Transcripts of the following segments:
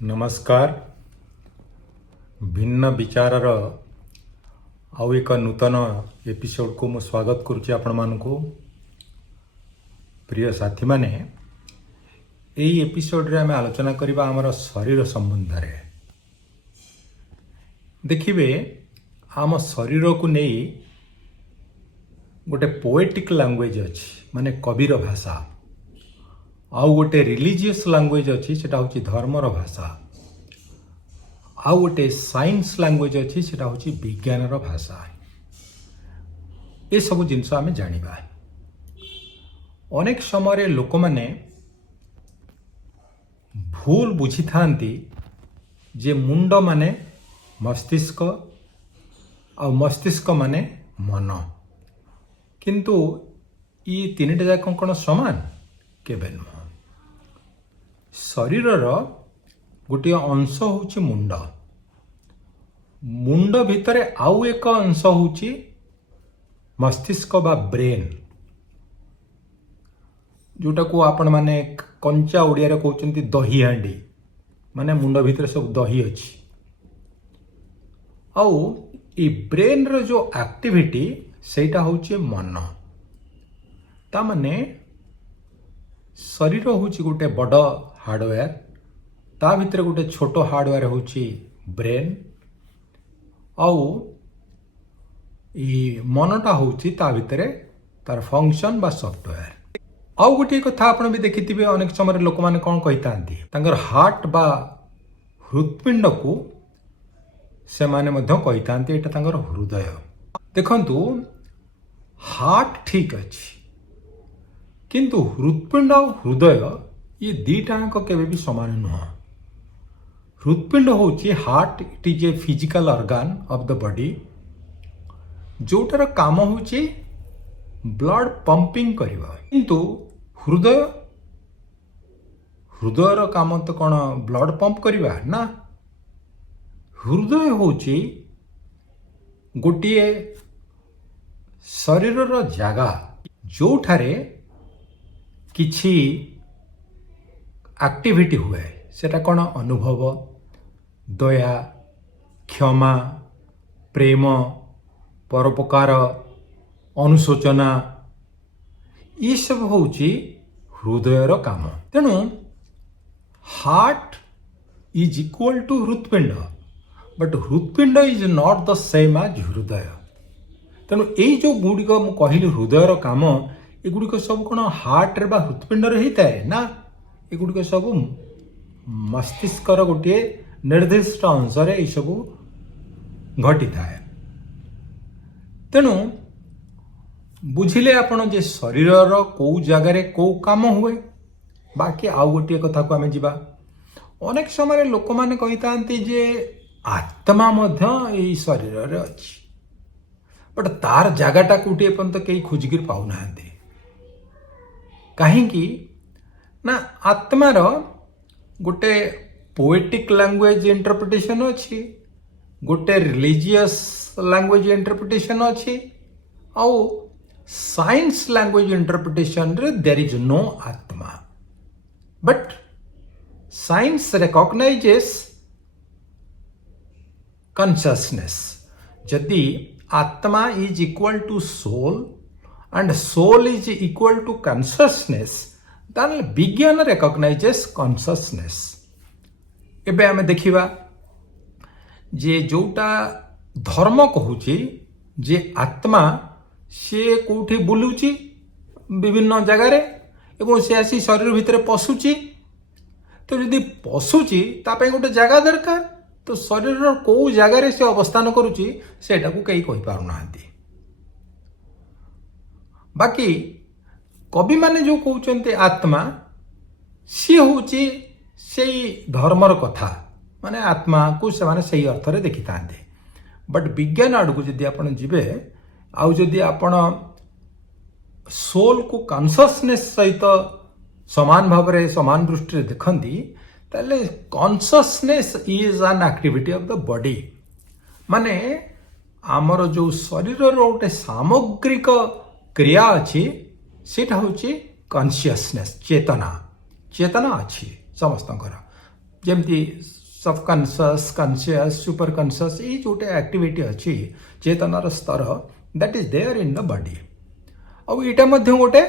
नमस्कार। भिन्न विचारर आउ एक नूतन एपिसोड को मु स्वागत करुच्ची आपण मानकु। प्रिय साथी माने, एई एपिसोड रे आमे आलोचना करिबा हमर शरीर संबंध रे। देखिबे आम शरीर को नहीं गोटे पोएटिक लैंग्वेज अच्छी, माने कविर भाषा, आउ गोटे रिलीजियस लैंग्वेज अच्छी, सेटा होची धर्मर भाषा, आउ गोटे साइंस लैंग्वेज अच्छी, सेटा होची विज्ञानर भाषा। ये सब जिनस आमे जानिबा। अनेक समय लोक माने भूल बुझी थांती जे मुंड माने मस्तिष्क आ मस्तिष्क माने मन, किंतु ये तीनटा जाक कौन समान केबे नुह। शरीरर गोटे अंश होची मुंड, मुंड भितर आउ एक अंश होची मस्तिष्क बा ब्रेन, जोटा को आपण माने कंचा ओडिया रे कहउचंती दही हांडी, माने मुंड भितर सब दही अछि। आउ ई ब्रेन रो जो एक्टिविटी सेटा होची मन। ता माने शरीर होची गोटे बड़ हार्डवेयर, ता भितर गोटे छोटो हार्डवेयर होची ब्रेन, आउ ई मनटा होची ता भितर तार फंक्शन बा सॉफ्टवेयर। आउ गोटे कथा आपण भी देखिथिबे, अनेक समय लोक माने कोन कहितांती तांगर हार्ट बा हृदपिंड को से माने मध्य कहितांती एटा तांगर हृदय। देखंतु हार्ट ठीक अछि, किंतु हृदपिंड और हृदय ये दीटाक केबे भी समान नुह। हृदपिंड होची heart, it is a physical organ of the body, जोटार काम होची ब्लड पंपिंग करिवा। किंतु हृदय, हृदयर काम तो कौन ब्लड पंप करिवा ना। हृदय होची गोटिए शरीरर जागा जोठारे किछि एक्टिविटी हुए, सेटा कौन अनुभव, दया, क्षमा, प्रेम, परोपकार, अनुशोचना, ये सब होची हृदयर काम। तेणु हार्ट इज इक्वल टू हृदपिंड, बट हृदपिंड is not the same as हृदय। तेणु यही जो गुड़िक मु कहली हृदयर काम, ये गुड़िक सब कौन हार्ट रे बा हृदपिंड रे होता ना, ये गुड़िक सब मस्तिष्कर गोटे निर्दिष्ट अंश रे ये सब घटी थाए। तेणु बुझिले आपण जे शरीरर को जगार को काम हुए। बाकी आउ गोटे कथा को आमे जिबा। अनेक समय लोक माने कहितांती जे आत्मा मध्य ए शरीर रे अछि, बट तार जगाटा कोठी पर्यंत केही खोजिकिर पाउ नाहांती। काहेकि ना आत्मार गोटे पोएटिक लैंग्वेज इंटरप्रिटेशन अच्छी, गोटे रिलीजियस लैंग्वेज इंटरप्रिटेशन अच्छी, आउ साइंस लैंग्वेज इंटरप्रिटेशन रे there is no atma, but science recognises consciousness. जदि atma is equal to soul and soul is equal to consciousness, then विज्ञान recognizes consciousness। एबे आमे देखिबा जे जोटा धर्म कहूची जे आत्मा से कोठी बुलुची विभिन्न जगह रे एवं से आसी शरीर भितर पशुची। तो यदि पशुची तापे गोटे जगह दरकार, तो शरीर को जगह रे से अवस्थान करूची सेटा को कई कहि पारु नांती। बाकी कवि माने जो कहते आत्मा, सी हूँ से धर्मर कथा, माने आत्मा को से माने सही अर्थ रे देखि थांते। बट विज्ञान आड़क जदि आपण जिबे, आउ जदि आपण सोल को कॉन्शियसनेस सहित समान भाव रे समान दृष्टि देखंती, ताले consciousness is an activity of the body. माने आमर जो शरीर रो गोटे सामग्रिक क्रिया अच्छी, सेटा होची कॉन्शियसनेस, चेतना। चेतना अच्छी समस्तंकर। ଯେମିତି ସବକନସିୟସ୍ କନସିୟସ୍ ସୁପର କନସିୟସ୍ ଏଇ ଯୋଉଟା ଆକ୍ଟିଭିଟି ଅଛି ଚେତନାର ସ୍ତର that is there in the body ଆଉ ଏଇଟା ମଧ୍ୟ ଗୋଟେ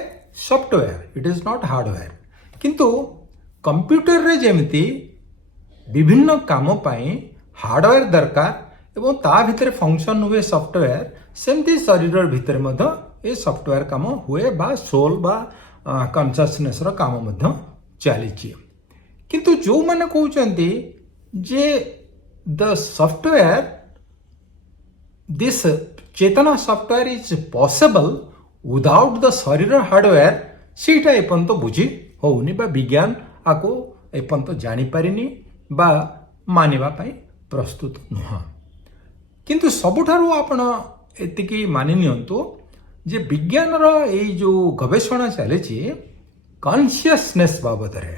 software it is not hardware କିନ୍ତୁ କମ୍ପ୍ୟୁଟରରେ ଯେମିତି ବିଭିନ୍ନ କାମ ପାଇଁ ହାର୍ଡୱେୟାର ଦରକାର ଏବଂ ତା ଭିତରେ ଫଙ୍କସନ୍ ହୁଏ ସଫ୍ଟୱେୟାର ସେମିତି ଶରୀର ଭିତରେ ମଧ୍ୟ ଏ ସଫ୍ଟୱେୟାର କାମ ହୁଏ ବା ସୋଲ୍ ବା କନସିୟସନେସ୍ର କାମ ମଧ୍ୟ ଚାଲିଛି କିନ୍ତୁ ଯେଉଁମାନେ କହୁଛନ୍ତି ଯେ ଦ ସଫ୍ଟୱେୟାର ଦିସ୍ ଚେତନା software is possible without the ଶରୀର ହାର୍ଡୱେୟାର ସେଇଟା ଏପର୍ଯ୍ୟନ୍ତ ବୁଝି ହେଉନି ବା ବିଜ୍ଞାନ ଆକୁ ଏପର୍ଯ୍ୟନ୍ତ ଜାଣିପାରିନି ବା ମାନିବା ପାଇଁ ପ୍ରସ୍ତୁତ ନୁହଁ କିନ୍ତୁ ସବୁଠାରୁ ଆପଣ ଏତିକି ମାନି ନିଅନ୍ତୁ ଯେ ବିଜ୍ଞାନର ଏଇ ଯେଉଁ ଗବେଷଣା ଚାଲିଛି କନସିୟସନେସ୍ ବାବଦରେ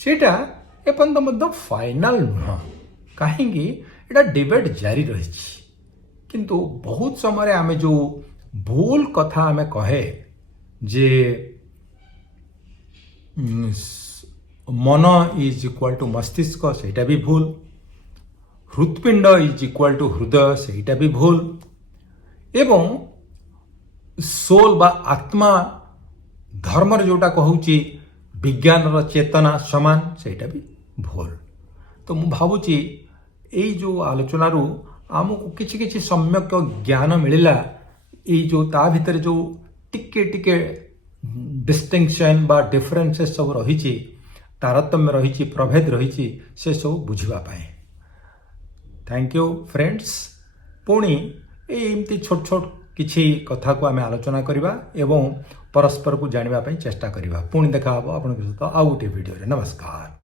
ସେଇଟା ଏପର୍ଯ୍ୟନ୍ତ ମଧ୍ୟ ଫାଇନାଲ ନୁହଁ କାହିଁକି ଏଇଟା ଡିବେଟ୍ ଜାରି ରହିଛି କିନ୍ତୁ ବହୁତ ସମୟରେ ଆମେ ଯେଉଁ ଭୁଲ କଥା ଆମେ କହେ ଯେ ମନ ଇଜ୍ ଇକ୍ୱାଲ୍ ଟୁ ମସ୍ତିଷ୍କ ସେଇଟା ବି ଭୁଲ ହୃତ୍ପିଣ୍ଡ ଇଜ୍ ଇକ୍ୱାଲ୍ ଟୁ ହୃଦୟ ସେଇଟା ବି ଭୁଲ ଏବଂ ସୋଲ୍ ବା ଆତ୍ମା ଧର୍ମରେ ଯେଉଁଟା କହୁଛି ବିଜ୍ଞାନର ଚେତନା ସମାନ ସେଇଟା ବି ଭୁଲ ତ ମୁଁ ଭାବୁଛି ଏଇ ଯେଉଁ ଆଲୋଚନାରୁ ଆମକୁ କିଛି କିଛି ସମ୍ୟକ ଜ୍ଞାନ ମିଳିଲା ଏଇ ଯେଉଁ ତା ଭିତରେ ଯେଉଁ ଟିକେ ଟିକେ ଡିଷ୍ଟିଂସନ୍ ବା ଡିଫରେନ୍ସେସ୍ ସବୁ ରହିଛି ତାରତମ୍ୟ ରହିଛି ପ୍ରଭେଦ ରହିଛି ସେସବୁ ବୁଝିବା ପାଇଁ ଥ୍ୟାଙ୍କ ୟୁ ଫ୍ରେଣ୍ଡସ୍ ପୁଣି ଏମିତି ଛୋଟ ଛୋଟ କିଛି କଥାକୁ ଆମେ ଆଲୋଚନା କରିବା ଏବଂ ପରସ୍ପରକୁ ଜାଣିବା ପାଇଁ ଚେଷ୍ଟା କରିବା ପୁଣି ଦେଖା ହେବ ଆପଣଙ୍କ ସହିତ ଆଉ ଗୋଟିଏ ଭିଡ଼ିଓରେ ନମସ୍କାର।